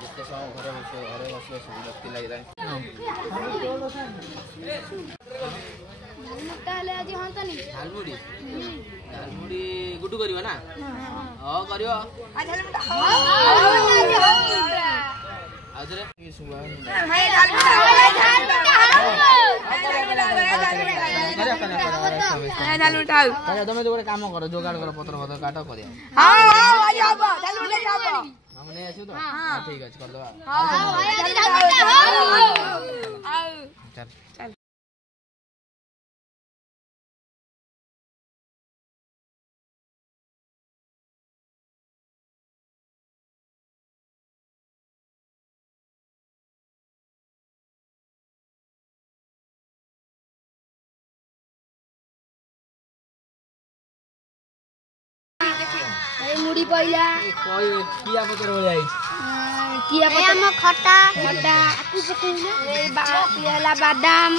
जितने समय घरे बस विरक्ति लग रहा झालमुड़ी गुड्डू करियो ना हां करियो आजरे की सुबह भाई तमे तो काम करो जोगाड़ करो पत्र पत्र काट करियो हां हम नहीं आछू तो ठीक है कर दो चल चल मुड़ी पहिला किया पत्र हो जाई किया पत्र हम खट्टा खट्टा आकु पकौले ए पियाला बादाम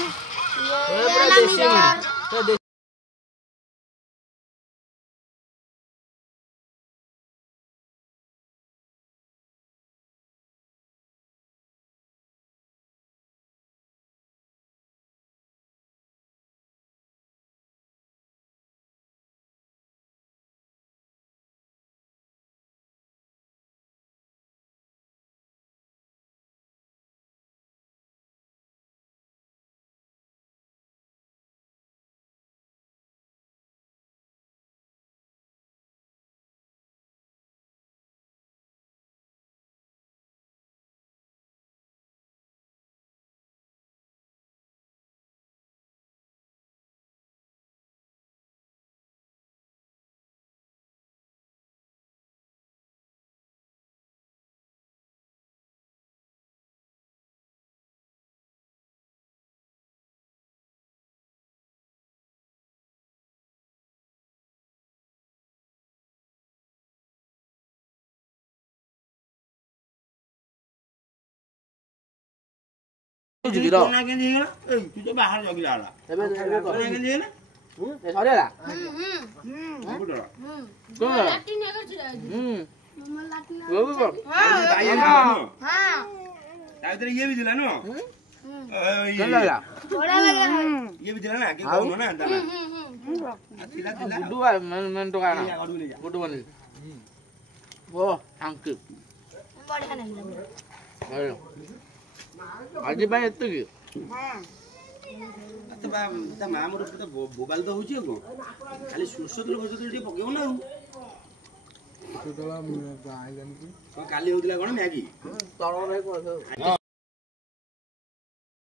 ये जुगिरो कोना के दिगला ए तू तो बाहर जगिला आला एबे कोना के दिगला ए सरेला बुडरा को लाटिन हेगर छिरा मम्मा लाटिन वो बाई हां ताइतरे ये भी दिला नो चल ला बड़ा लगा ये भी दिला ना के कहनो ना दाना दिला दिला गुड्डू मन तो काना गुड्डू बन वो अंकल बड़ा नहीं अरे आज भाई एतो की तो बा ता मा मोर तो बोबाल तो होची को खाली सुरसत लोग तो टे पकेउ ना तो तला आइलन की काली होदिला कोन मैगी तळो रे को